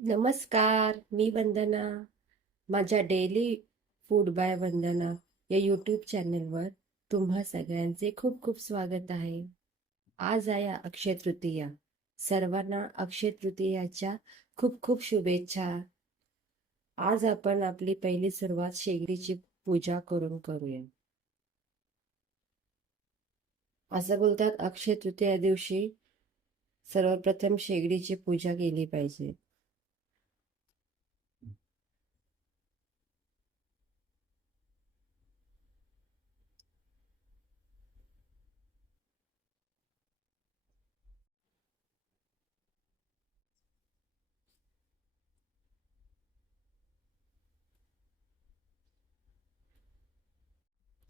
नमस्कार, मी वंदना. माझ्या daily food by वंदना या यूट्यूब चॅनलवर तुम्हा सगळ्यांचे खूप खूप स्वागत आहे. आज आहे अक्षय तृतीया. सर्वांना अक्षय तृतीयाच्या खूप खूप शुभेच्छा. आज आपण आपली पहिली सुरुवात शेगडीची पूजा करून करूया. असं बोलतात अक्षय तृतीया दिवशी सर्वप्रथम शेगडीची पूजा केली पाहिजे.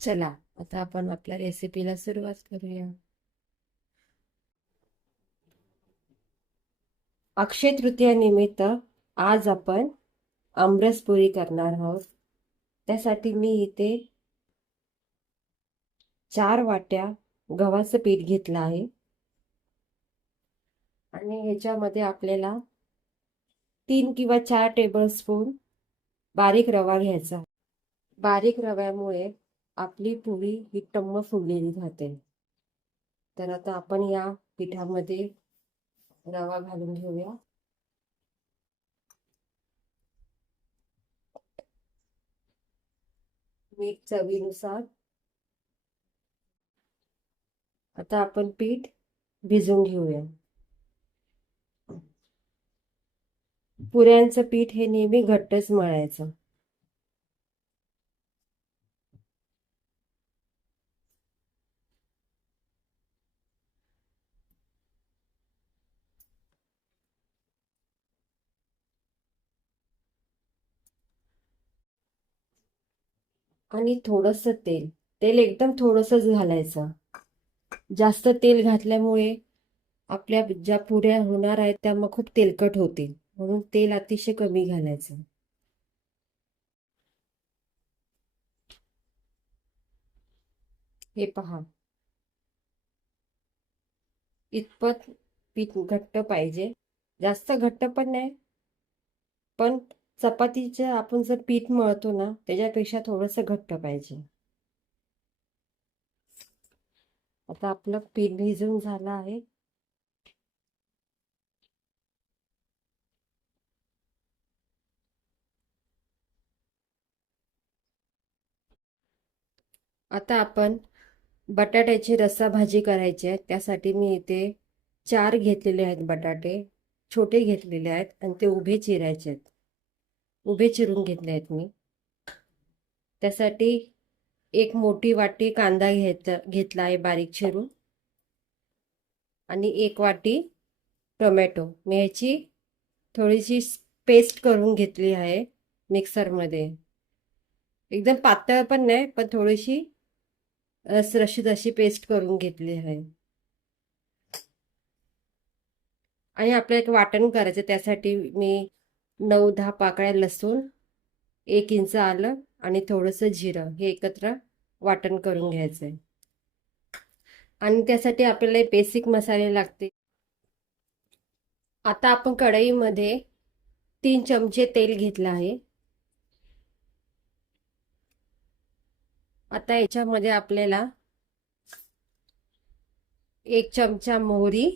चला, आता आपण आपल्या रेसिपीला सुरुवात करूया. अक्षय तृतीया निमित्त आज आपण आमरसपुरी करणार आहोत. त्यासाठी मी इथे 4 वाट्या गव्हाचं पीठ घेतलं आहे आणि ह्याच्यामध्ये आपल्याला 3 किंवा 4 टेबल स्पून बारीक रवा घ्यायचा. बारीक रव्यामुळे आपली पुरी ही टम्म फुगलेली राहते. तर आता आपण या पिठामध्ये रवा घालून घेऊया. मीठ चवीनुसार. आता आपण पीठ भिजवून घेऊया. पुऱ्यांचं पीठ हे नेहमी घट्टच मळायचं. आणि थोडंसं तेल. तेल एकदम थोडंसंच घालायचं. जास्त तेल घातल्यामुळे आपल्या ज्या पुऱ्या होणार आहेत त्या मग खूप तेलकट होतील. म्हणून तेल अतिशय कमी घालायचं. हे पहा, इतपत पीठ घट्ट पाहिजे. जास्त घट्ट पण नाही, पण चपातीचं आपण जर पीठ मळतो ना त्याच्यापेक्षा थोडंसं घट्ट पाहिजे. आता आपलं पीठ भिजून झालं आहे. आता आपण बटाट्याची रस्सा भाजी करायची आहे. त्यासाठी मी इथे 4 घेतलेले आहेत बटाटे. छोटे घेतलेले आहेत आणि ते उभे चिरायचे आहेत. उभे चिरून घेतले आहेत मी. त्यासाठी 1 मोठी वाटी कांदा घेतला आहे बारीक चिरून आणि 1 वाटी टोमॅटो. मी ह्याची थोडीशी पेस्ट करून घेतली आहे मिक्सरमध्ये. एकदम पातळ पण नाही, पण थोडीशी रसरशीत अशी पेस्ट करून घेतली आहे. आणि आपल्याला एक वाटण करायचं. त्यासाठी मी 9-10 पाकळ्या लसूण, 1 इंच आलं आणि थोडंसं जिरं हे एकत्र वाटण करून घ्यायचंय. आणि त्यासाठी आपल्याला बेसिक मसाले लागते. आता आपण कढईमध्ये 3 चमचे तेल घेतलं आहे. आता याच्यामध्ये आपल्याला 1 चमचा मोहरी,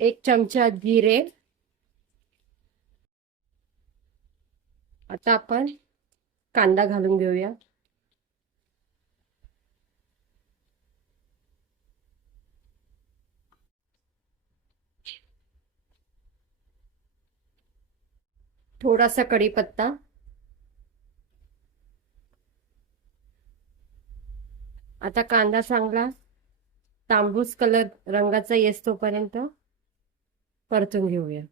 1 चमचा जिरे. आता आपण कांदा घालून घेऊया. थोडासा कढीपत्ता. आता कांदा चांगला तांबूस कलर रंगाचा येतोपर्यंत परतून घेऊया.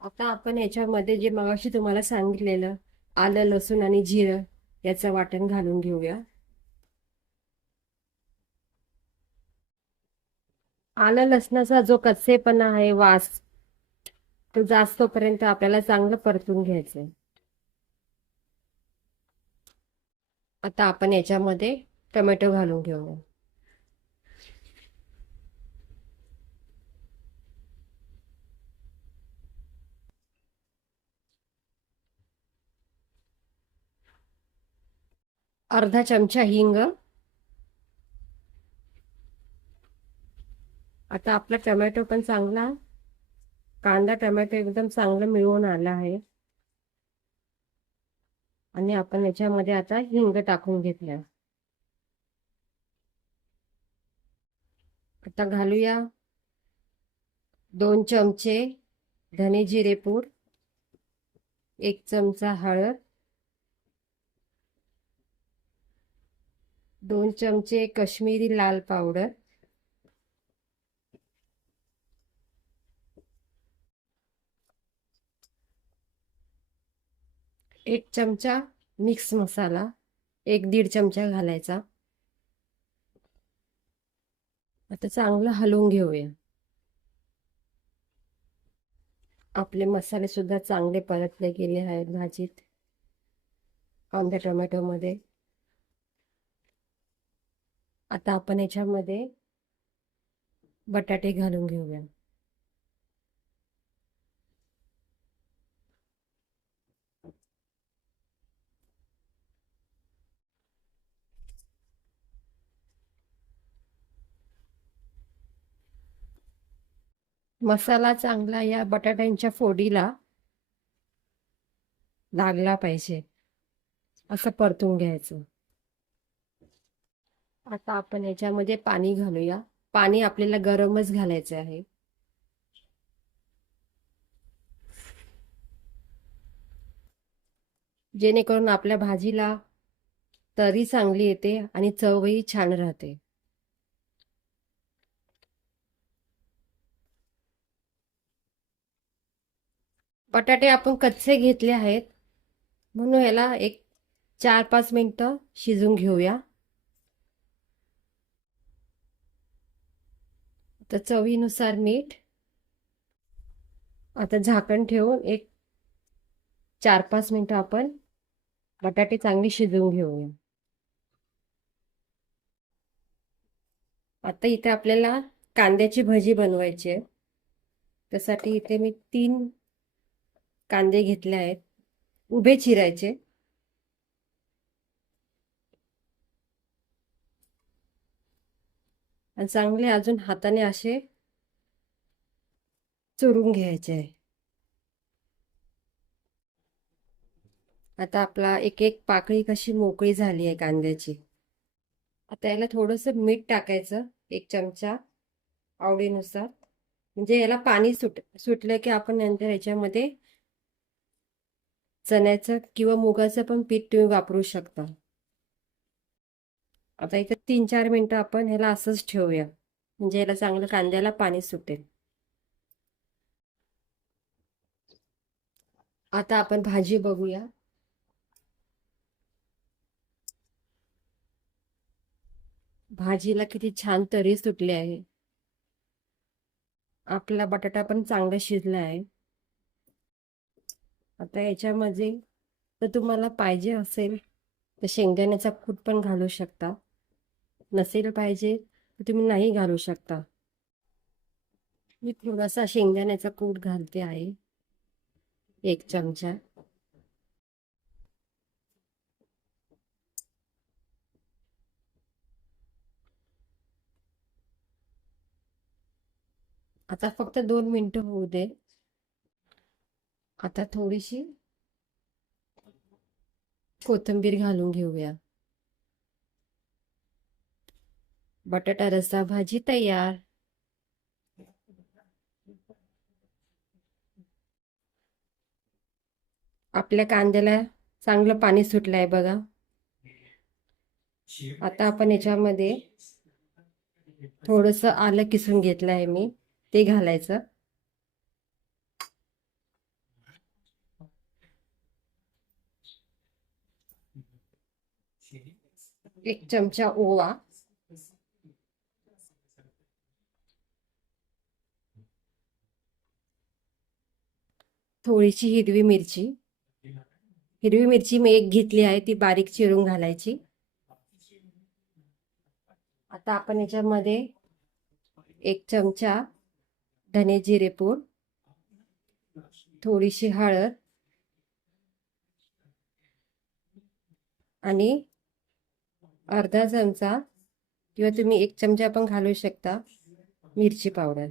आता आपण याच्यामध्ये जे मगाशी तुम्हाला सांगितलेलं आलं, लसूण आणि जिरं याचं वाटण घालून घेऊया. आलं लसणाचा जो कच्चेपणा आहे, वास, तो जास्तपर्यंत आपल्याला चांगलं परतून घ्यायचंय. आता आपण याच्यामध्ये टोमॅटो घालून घेऊया. अर्धा चमचा हिंग. आता आपला टोमॅटो पण चांगला, कांदा टोमॅटो एकदम चांगलं मिळून आला आहे आणि आपण याच्यामध्ये आता हिंग टाकून घेतल्या. आता घालूया 2 चमचे धने जिरे पूड, 1 चमचा हळद, 2 चमचे काश्मीरी लाल पावडर, 1 चमचा मिक्स मसाला, 1-1.5 चमचा घालायचा. आता चांगलं हलवून घेऊया. आपले मसाले सुद्धा चांगले परतले गेले आहेत भाजीत, कांदा टोमॅटो मध्ये. आता आपण याच्यामध्ये बटाटे घालून घेऊया. मसाला चांगला या बटाट्यांच्या फोडीला लागला पाहिजे, असं परतून घ्यायचं. आता आपण याच्यामध्ये पाणी घालूया. पाणी आपल्याला गरमच घालायचं आहे. जेणेकरून आपल्या भाजीला तरी चांगली येते आणि चवही छान राहते. बटाटे आपण कच्चे घेतले आहेत, म्हणून याला एक 4-5 मिनिटं शिजून घेऊया. तर चवीनुसार मीठ. आता झाकण ठेवून एक 4-5 मिनिटं आपण बटाटे चांगले शिजवून घेऊया. आता इथे आपल्याला कांद्याची भजी बनवायची आहे. त्यासाठी इथे मी 3 कांदे घेतले आहेत, उभे चिरायचे. आणि चांगले अजून हाताने असे चुरून घ्यायचे आहे. आता आपला एक पाकळी कशी मोकळी झाली आहे कांद्याची. आता याला थोडंसं मीठ टाकायचं, 1 चमचा आवडीनुसार. म्हणजे याला पाणी सुटलं की आपण नंतर याच्यामध्ये चण्याचं किंवा मुगाचं पण पीठ तुम्ही वापरू शकता. आता इथे 3-4 मिनिटं आपण ह्याला असंच ठेवूया, म्हणजे याला चांगलं कांद्याला पाणी सुटेल. आता आपण भाजी बघूया. भाजीला किती छान तरी सुटली आहे. आपला बटाटा पण चांगला शिजला आहे. आता याच्यामध्ये जर तुम्हाला पाहिजे असेल तर शेंगदाण्याचा कूट पण घालू शकता. नसेल पाहिजे तर तुम्ही नाही घालू शकता. मी थोडासा शेंगदाण्याचा कूट घालते आहे, 1 चमचा. आता फक्त 2 मिनिटं होऊ दे. आता थोडीशी कोथिंबीर घालून घेऊया. बटाटा रस्सा भाजी तयार. आपल्या कांद्याला चांगलं पाणी सुटलंय बघा. आता आपण याच्यामध्ये थोडंसं आलं किसून घेतलं आहे मी, ते घालायचं. 1 चमचा ओवा, थोडीशी हिरवी मिरची. हिरवी मिरची मी 1 घेतली आहे, ती बारीक चिरून घालायची. आता आपण याच्यामध्ये 1 चमचा धने जिरे पूड, थोडीशी हळद आणि अर्धा चमचा किंवा तुम्ही 1 चमचा पण घालू शकता मिरची पावडर.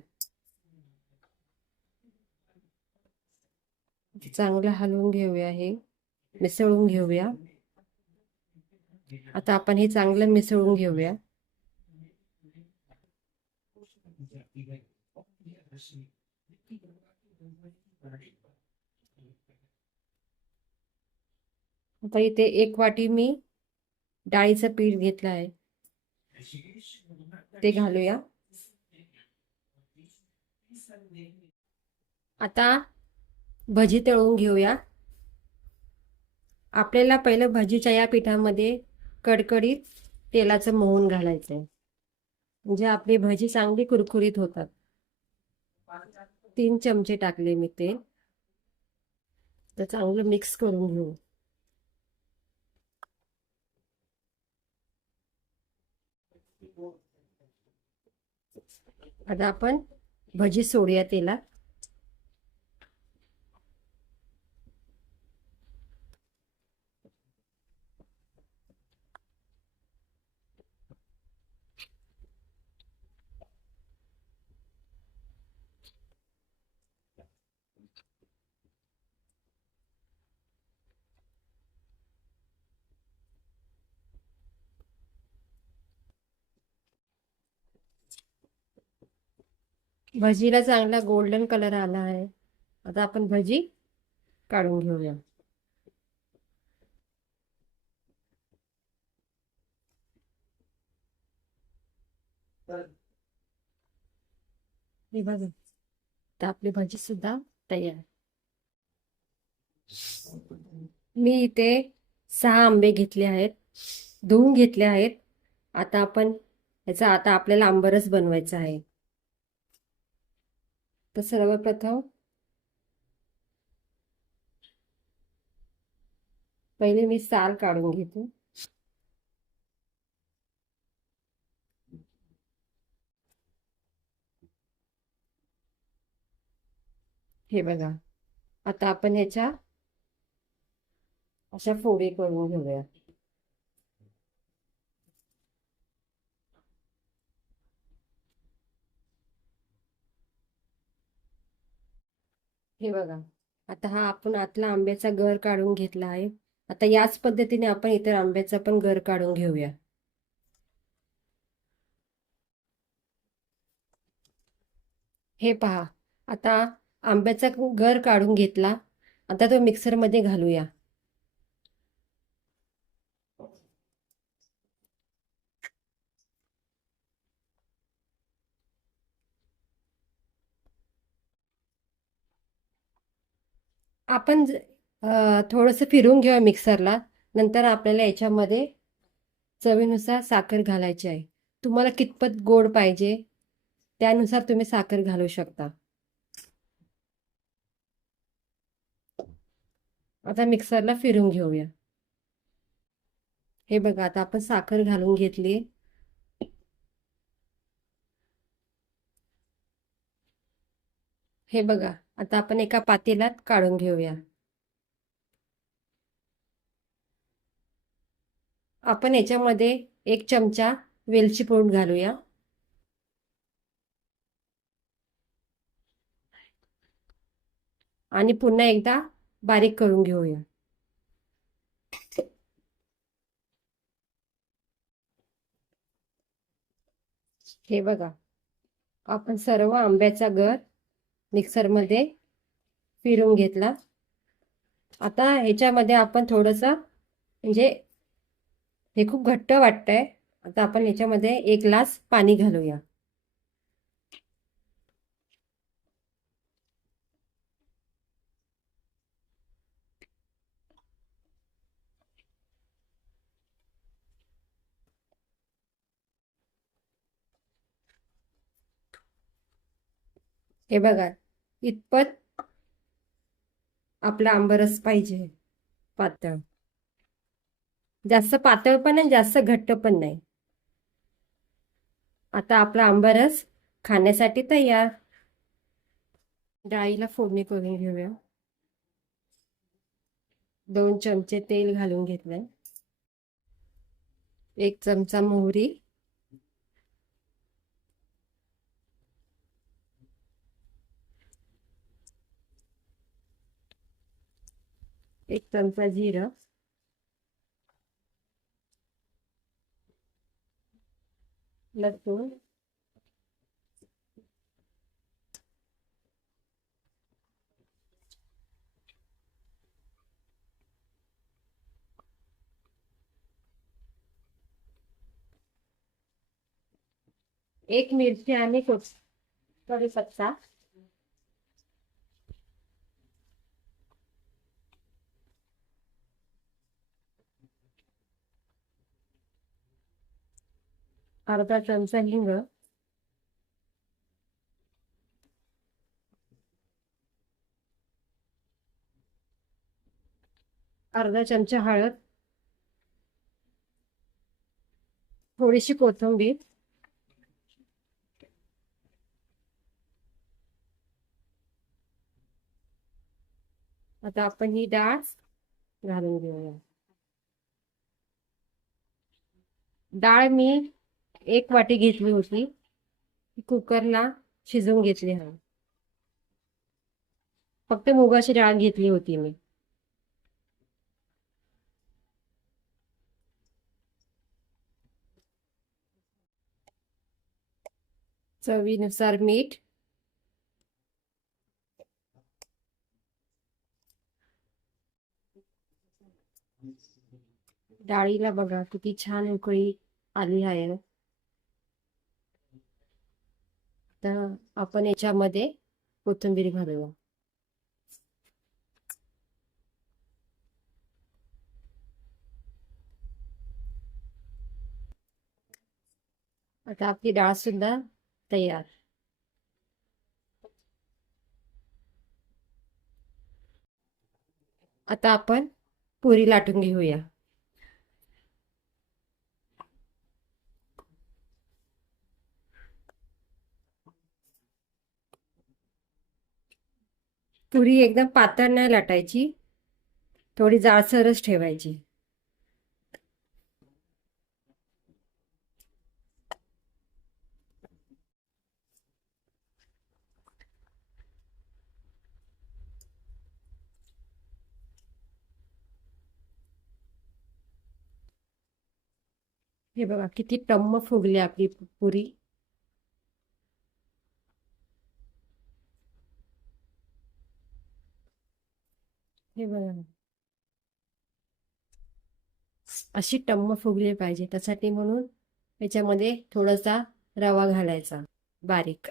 चांगलं हलवून घेऊया, हे मिसळून घेऊया. आता आपण हे चांगलं मिसळून घेऊया. आता इथे 1 वाटी मी डाळीचं पीठ घेतलं आहे, ते घालूया. आता भजी तळून घेऊया. आपल्याला पहिलं भजीच्या या पिठामध्ये कडकडीत तेलाचं मोहन घालायचं आहे, म्हणजे आपली भजी चांगली कुरकुरीत होतात. 3 चमचे टाकले मी तेल. तर चांगलं मिक्स करून घेऊ. आता आपण भजी सोडूया तेलात. भजीला चांगला गोल्डन कलर आला आहे. आता आपण भजी काढून घेऊया. हे बघा, तर आपली भजी सुद्धा तयार. मी इथे 6 आंबे घेतले आहेत, धुवून घेतले आहेत. आता आपल्याला आंबरस बनवायचा आहे. तर सर्वप्रथम पहिले मी साल काढून घेते. हे बघा, आता आपण ह्याच्या अशा फोडी करून घेऊया. हे बघा, आता हा आपण आतला आंब्याचा गर काढून घेतला आहे. आता याच पद्धतीने आपण इतर आंब्याचा पण गर काढून घेऊया. हे पहा, आता आंब्याचा गर काढून घेतला. आता तो मिक्सरमध्ये घालूया. आपण थोडंसं फिरवून घेऊया मिक्सरला. नंतर आपल्याला याच्यामध्ये चवीनुसार साखर घालायची आहे. तुम्हाला कितपत गोड पाहिजे त्यानुसार तुम्ही साखर घालू शकता. आता मिक्सरला फिरवून घेऊया. हे बघा, आता आपण साखर घालून घेतली. हे बघा, आता आपण एका पातेल्यात काढून घेऊया. आपण याच्यामध्ये 1 चमचा वेलची पूड घालूया. आणि पुन्हा एकदा बारीक करून घेऊया. हे बघा, आपण सर्व आंब्याचा गर मिक्सरमध्ये फिरवून घेतला. आता ह्याच्यामध्ये आपण थोडंसं, म्हणजे हे खूप घट्ट वाटतंय, आता आपण ह्याच्यामध्ये 1 ग्लास पाणी घालूया. हे बघा, इतपत आपला आंबरस पाहिजे, पातळ. जास्त पातळ पण नाही, जास्त घट्ट पण नाही. आता आपला आंबरस खाण्यासाठी तयार. डाळीला फोडणी करून घेऊया. 2 चमचे तेल घालून घेतलंय. 1 चमचा मोहरी, 1 चमचा जिरं, लसूण, एक मिरची आणि कढीपत्ता, अर्धा चमचा हिंग, अर्धा चमचा हळद, थोडीशी कोथिंबीर, आता आपण ही डाळ घालून घेऊया. डाळ मी 1 वाटी घेतली होती, कुकरला शिजवून घेतली आहे. फक्त मुगाची डाळ घेतली होती मी. चवीनुसार मीठ, डाळीला बघा किती छान उकळी आली आहे. तर आपण याच्यामध्ये कोथिंबीर घालूया. आता आपली डाळ सुद्धा तयार. आता आपण पुरी लाटून घेऊया. पुरी एकदम पातळ नाही लाटायची, थोडी जाडसरच ठेवायची. हे बघा किती टम्म फुगली आपली पुरी. हे बघा अशी टम्म फुगली पाहिजे, त्यासाठी म्हणून याच्यामध्ये थोडासा रवा घालायचा बारीक.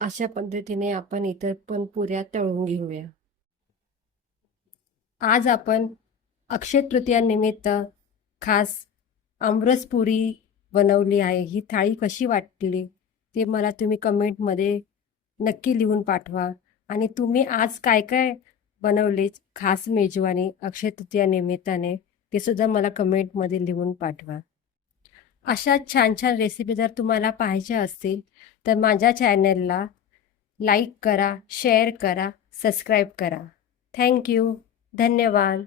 अशा पद्धतीने आपण इतर पण पुऱ्या तळून घेऊया. आज आपण अक्षय तृतीयानिमित्त खास आमरस पुरी बनवली आहे. ही थाळी कशी वाटली ते मला तुम्ही कमेंटमध्ये नक्की लिहून पाठवा. आणि तुम्ही आज काय काय बनवले खास मेजवानी अक्षय तृतीया निमित्ताने ते सुद्धा मला कमेंटमध्ये लिहून पाठवा. अशा छान छान रेसिपी जर तुम्हाला पाहिजे असतील तर माझ्या चॅनलला लाईक करा, शेअर करा, सबस्क्राईब करा. थँक्यू. धन्यवाद.